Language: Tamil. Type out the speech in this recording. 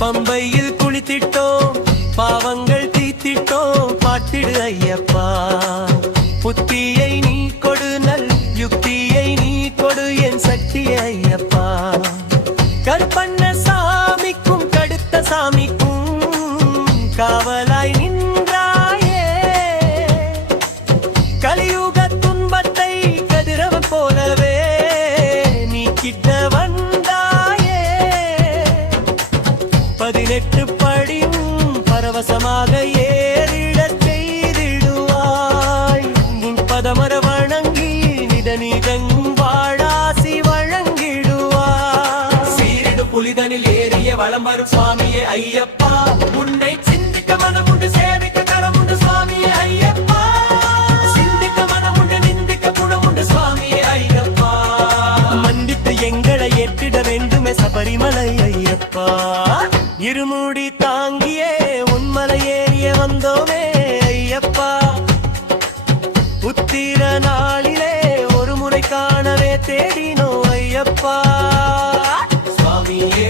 பம்பையில் குளித்திட்டோம், பாவங்கள் தீத்திட்டோம், பாட்டிடு ஐயப்பா. புத்தியை நீ கொடு, நல் யுக்தியை நீ கொடு, என் சக்தி ஐயப்பா. கருப்பண்ண சாமிக்கும் கடுத்த சாமிக்கும் காவலாய் நின்றாயே, கலியுக துன்பத்தை கதிரவன் போலவே நீ கிட்ட வந்தாயே. 18 படியும் பரவசமாக ஏறிடச் செய்திடுவாய். பதமர வணங்கி நிதனிதங்கும் வாழாசி வழங்கிடுவாய். சீரிடு புலிதனில் ஏறிய வளம் வரும் சுவாமியே ஐயப்பா. உன்னை சிந்திக்க மனமுண்டு, சேவிக்க கரமுண்டு சுவாமியே ஐயப்பா. சிந்திக்க மனமுண்டு, நிந்திக்க குணமுண்டு சுவாமியே ஐயப்பா. மன்னித்து எங்களை ஏற்றிட வேண்டுமே சபரிமலை ஐயப்பா. இருமுடி தாங்கியே உன்மலை ஏறிய வந்தோமே ஐயப்பா. உத்திர நாளிலே ஒரு முறை காணவே தேடினோ ஐயப்பா. சுவாமியே